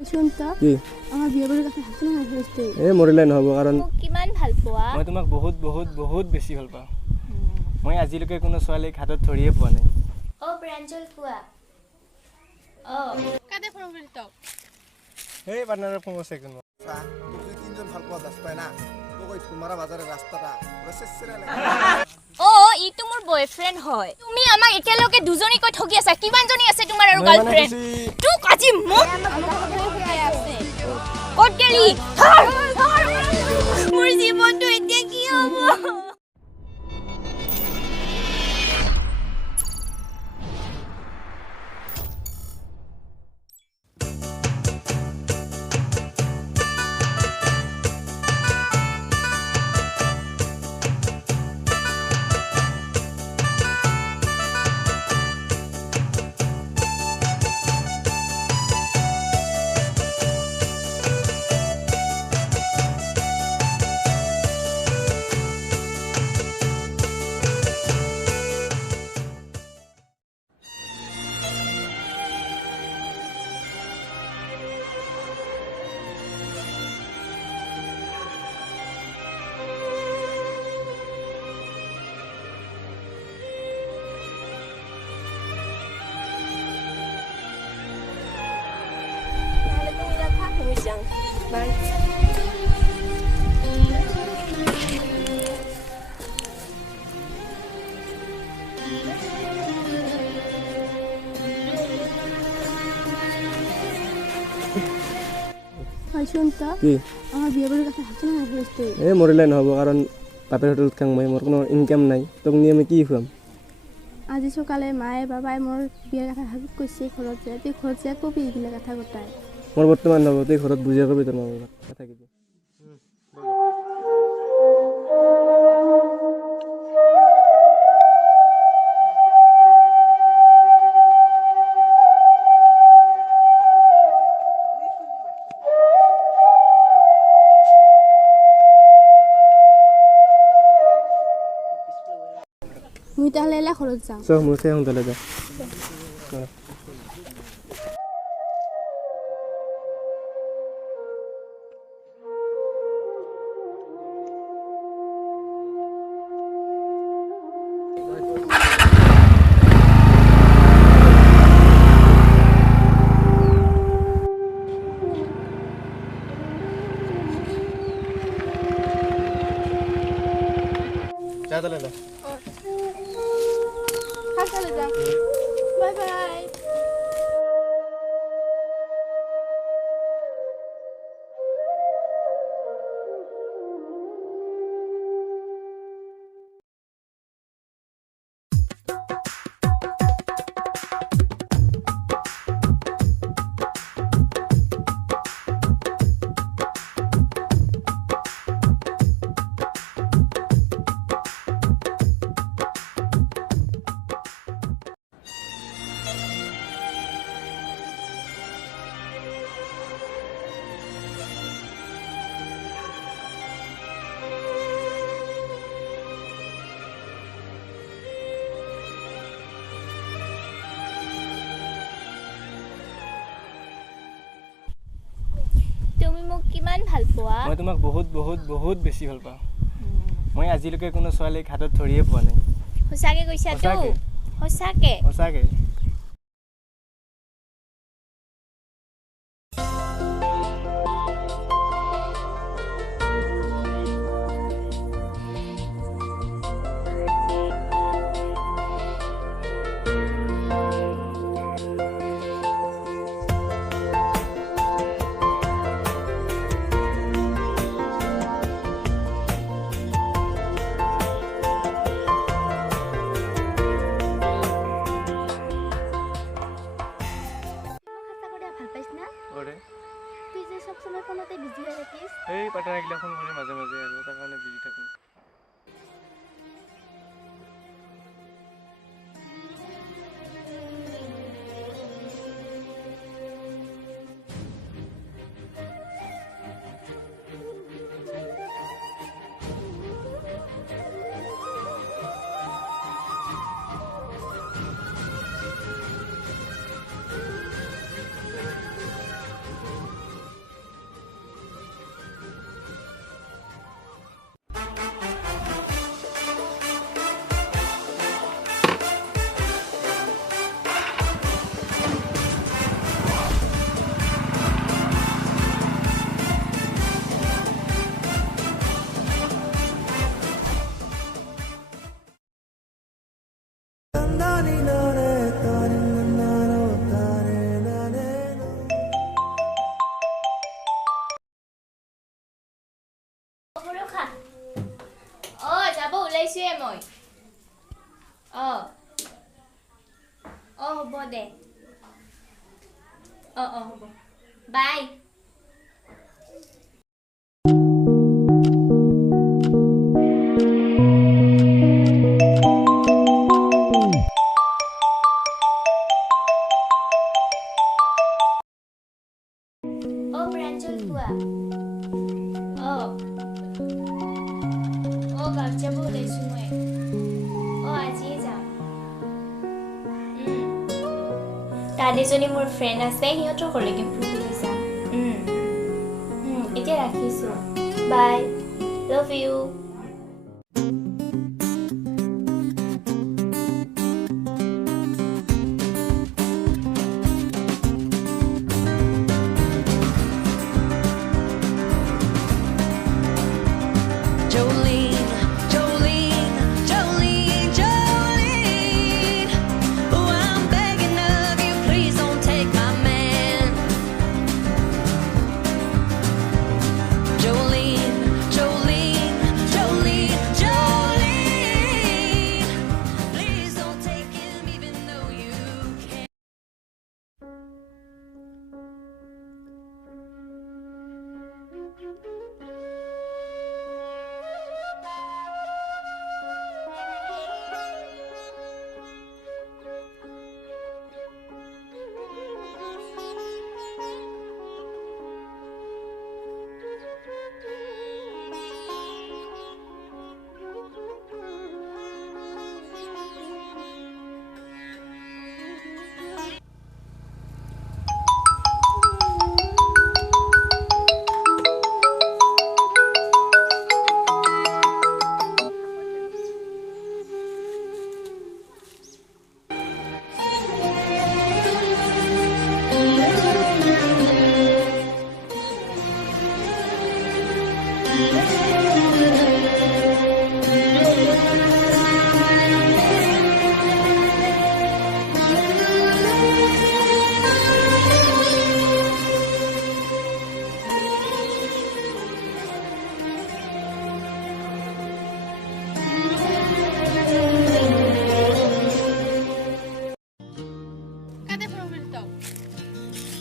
শুনতা কি আমাৰ বিয়ে বাড়িৰ কথা হাসি না হইছে মৰিলে নহ'ব কাৰণ কিমান ভাল পোৱা মই তোমাক বহুত বহুত বহুত বেছি ভাল পাওঁ মই আজিলৈকে কোনো ছোৱালীক হাতত ধৰিয়ে পোৱা নাই প্ৰাঞ্জল কোৱা কাতে ফোন কৰি তক এই পাৰ্টনাৰৰ ফোন আছে কোনো তুই তিনজন ভাল পোৱা দাস পায় না তো কই তোমাৰা বাজাৰে ৰাস্তাটা প্ৰসেসৰে ইটো মোৰ বয়ফ্ৰেণ্ড হয় তুমি আমাক এতিয়ালৈকে দুজনী কৈ ঠগি আছা কিমানজনী আছে তোমাৰ আৰু গাৰ্লফ্ৰেণ্ড তোক আজি মোক ক'ত গেলি মোৰ জীৱনটো এতিয়া কি হ'ব Bye. শুনতা কি আমাৰ বিয়ে বাড়িৰ কথা হাসি না হইছে মৰিলে নহ'ব কাৰণ বাপেৰ হোটেলত খাং মই মোৰ কোনো ইনকাম নাই তোক নিয়ে আমি কি খুৱাম আজি সকালে মায়ে বাবাই মোৰ বিয়েৰ কথা ভাবি কৈছে ঘৰত যে তুই ঘৰত যে কবি এইগিলা কথা গোটাই মোৰ বৰ্তমান নহ'ব তই ঘৰত বুজিয়া কবি তোৰ মাৰ কথা কিবি মুই তাহলে এলা ঘৰত যাম চব মোৰ চাই সোনকালে যা যা তাহলে যা চলে যাম বাই বাই তুমি মোক কিমান ভাল পোৱা মই তোমাক বহুত বহুত বহুত বেছি ভাল পাওঁ মই আজিলৈকে কোনো ছোৱালীক হাতত ধৰিয়ে পোৱা নাই সঁচাকে কৈছা তো সঁচাকে সঁচাকে তুই যে সব সময় ফোনতে বিজি হয়ে থাকিস এই পাৰ্টনাৰগিলা ফোন কৰি মাজে মাজে আৰু তাৰ কাৰণে বিজি থাকোঁ গৈছোৱে মই হ'ব দে হ'ব বাই প্ৰাঞ্জল কোৱা গাঁৱত যাব ওলাইছো মই আজিয়ে যাম তাত এজনী মোৰ ফ্ৰেণ্ড আছে সিহঁতৰ ঘৰলৈকে ফুৰিবলৈ যাম এতিয়া ৰাখিছোঁ বাই লাভ ইউ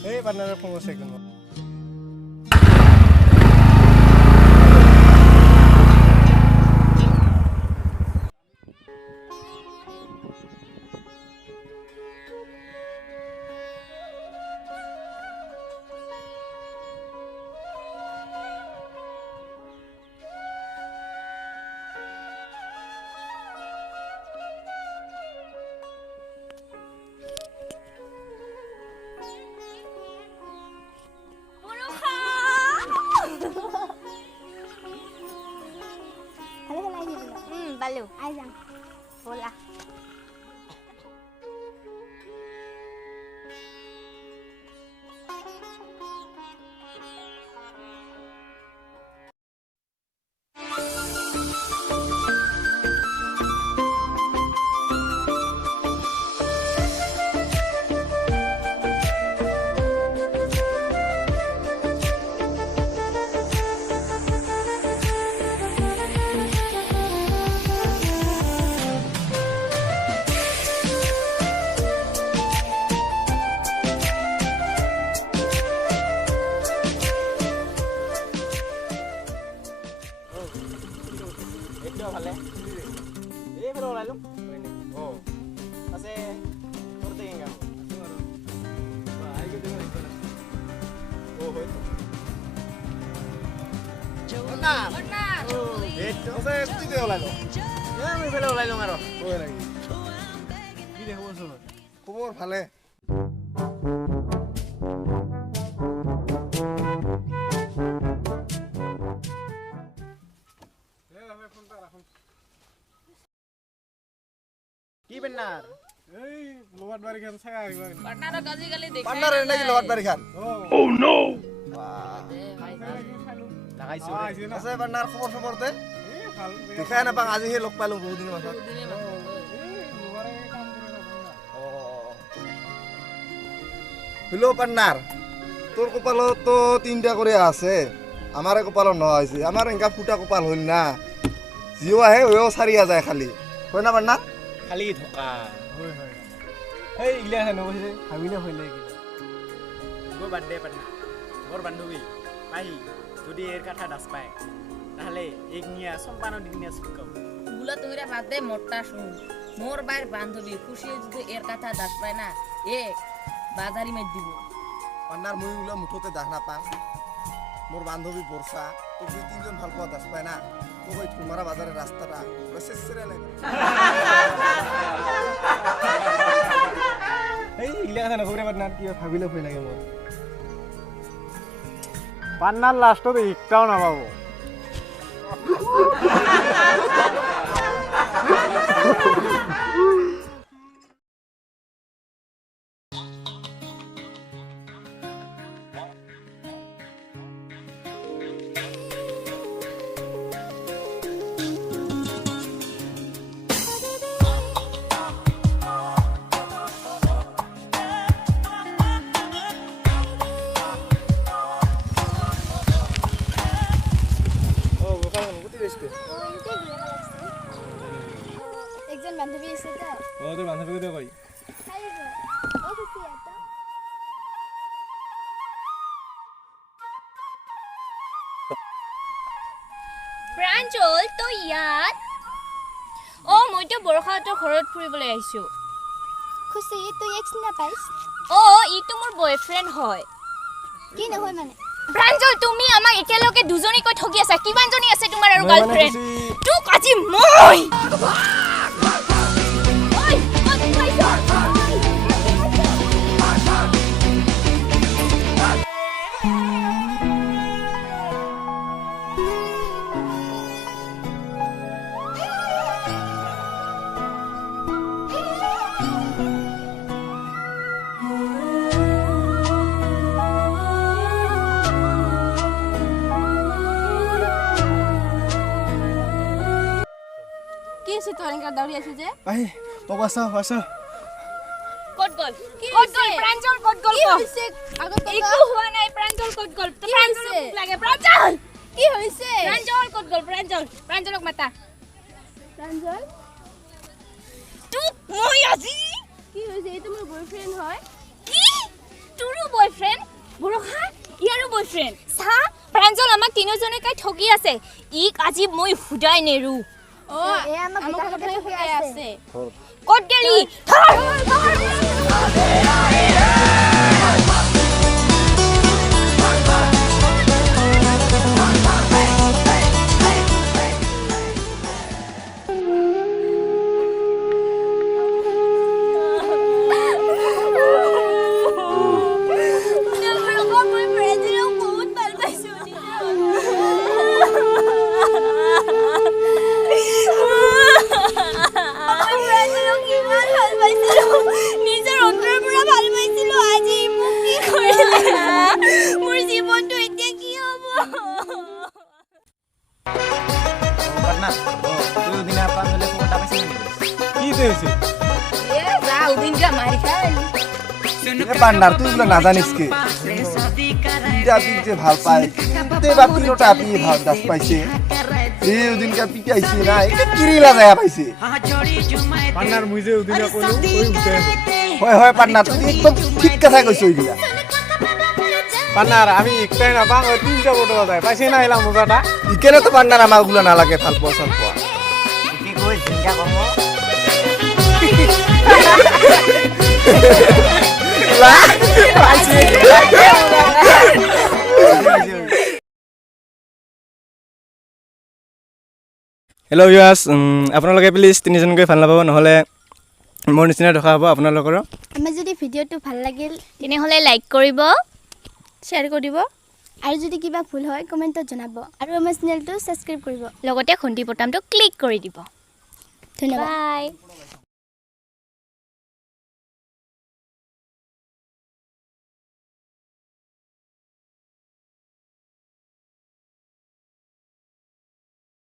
এই পাৰ্টনাৰৰ ফোন আছে একদম Balu, ayang. Bola. খবৰ ভালে কি বেনাৰ এই লোৱাত বাৰি খান চাই আহিবা পাৰ্টনাৰক আজিকালি দেখা পাৰ্টনাৰ নাকি লোৱাত বাৰি খান লাগাইছো আছে পাৰ্টনাৰ খবৰ দে দেখাই নাপাওঁ আজিহে লগ পালোঁ বহুত দিনৰ পাছত হেল্ল' পাৰ্টনাৰ তোৰ কপালতো 3টা কৰি আছে আমাৰে কপালত নহয় হৈছে আমাৰ এনেকা ফুটা কপাল হ'ল না জিও আহে ওও চাৰিয়া যায় খালি হয় না পান্না খালি ধকা হয় হয় এই ইগলা আছে নবসে ভাবিলে হইলে কিবা গো বাদ দে পান্না মোর বান্ধবী পাহি যদি এর কথা দাস পায় তাহলে এক নিয়া সম্পানো দিন নিয়া সুকাও গুলা তুমি রে বাদ দে মোরটা শুন মোর বাইর বান্ধবী খুশি যদি এর কথা দাস পায় না এ বাজারি মাই দিব পান্নার মুই ওগুলো মুঠতে দাহ নাপাং মোর বান্ধবী বর্ষা তো দুই তিনজন ভাল পাওয়া দাস পায় না তো ওই তোমারা বাজারের রাস্তাটা পুরো শেষরে লাগে এই ইগলা কথা নকৰে পাটনাৰ কিবা ভাবিলে ভয় লাগে মোৰ পান্নাৰ লাস্টত একটাও না পাবো একজন বান্ধবী আছে তো তোৰ বান্ধবীকে দে কই প্ৰাঞ্জল তই ইয়াত মইতো বৰষাহঁতৰ ঘৰত ফুৰিবলৈ আহিছোঁ খুচি তুই এক চিনা পাইছ ইটো মোৰ বয়ফ্ৰেণ্ড হয় কি নহয় মানে প্ৰাঞ্জল তুমি আমাক একেলগে দুজনীকৈ ঠগি আছা কিমানজনী আছে তোমাৰ আৰু গাৰ্লফ্ৰেণ্ড তোক আজি মই কি আছে তোৰ এনেকা দৌৰি আছে যে আহি তক আছা আছা ক'ত গ'ল প্ৰাঞ্জল ক'ত গ'ল কি হৈছে আগত একো হোৱা নাই প্ৰাঞ্জল ক'ত গ'ল প্ৰাঞ্জল লাগে প্ৰাঞ্জল কি হৈছে প্ৰাঞ্জল ক'ত গ'ল প্ৰাঞ্জলক মাতা প্ৰাঞ্জল তোক মই আজি কি হৈছে এইটো মোৰ বয়ফ্ৰেণ্ড হয় কি তোৰো বয়ফ্ৰেণ্ড বৰষা ইয়াৰো বয়ফ্ৰেণ্ড চা প্ৰাঞ্জল আমাক তিনিজনকে ঠগি আছে ইক আজি মই সুদাই নেৰু এ আমাক কথা শুনাই আছে ক'ত গেলি নিজৰ অন্তৰৰ পৰা ভাল পাইছিলো আজি মোক কি কৰিলে মোৰ জীৱনটো এতিয়া কি হ'ব পান্না তুই দিনা পান্নলে ফোনটা পাইছিস কি হৈছে এ যা উদিন যা মারি খাই এ পান্নার তুই ওগুলো না জানিস কি তিনটা পিক যে ভাল পায় তে বা তিনটা আপি ভাল দাস পাইছে এই ওদিনকে পিকে আইছে না এটা কিরিলা যায় পাইছে পাটনাৰ মুই যে উদিনা কলো ওই উঠে হয় হয় পান্না তুই একদম ঠিক কথা কইছ ওইগুলা পাটনাৰ আমি একটাই নাপাং ওই তিনটা ফটো যায় পাইছে না এলা মজাটা ইকেনে তো পান্নার আমার ওগুলো না লাগে ভাল পোয়া সাল পোয়া কি কই জিঙ্গা কমো হেল্ল' ভিউৱাৰ্ছ আপোনালোকে প্লিজ তিনিজনকৈ ভাল নাপাব নহ'লে মোৰ নিচিনা দেখা হ'ব আপোনালোকৰো আমাৰ যদি ভিডিঅ'টো ভাল লাগিল তেনেহ'লে লাইক কৰিব শ্বেয়াৰ কৰিব আৰু যদি কিবা ভুল হয় কমেণ্টত জনাব আৰু আমাৰ চেনেলটো ছাবস্ক্ৰাইব কৰিব লগতে ঘণ্টি বটামটো ক্লিক কৰি দিব ধন্যবাদ বাই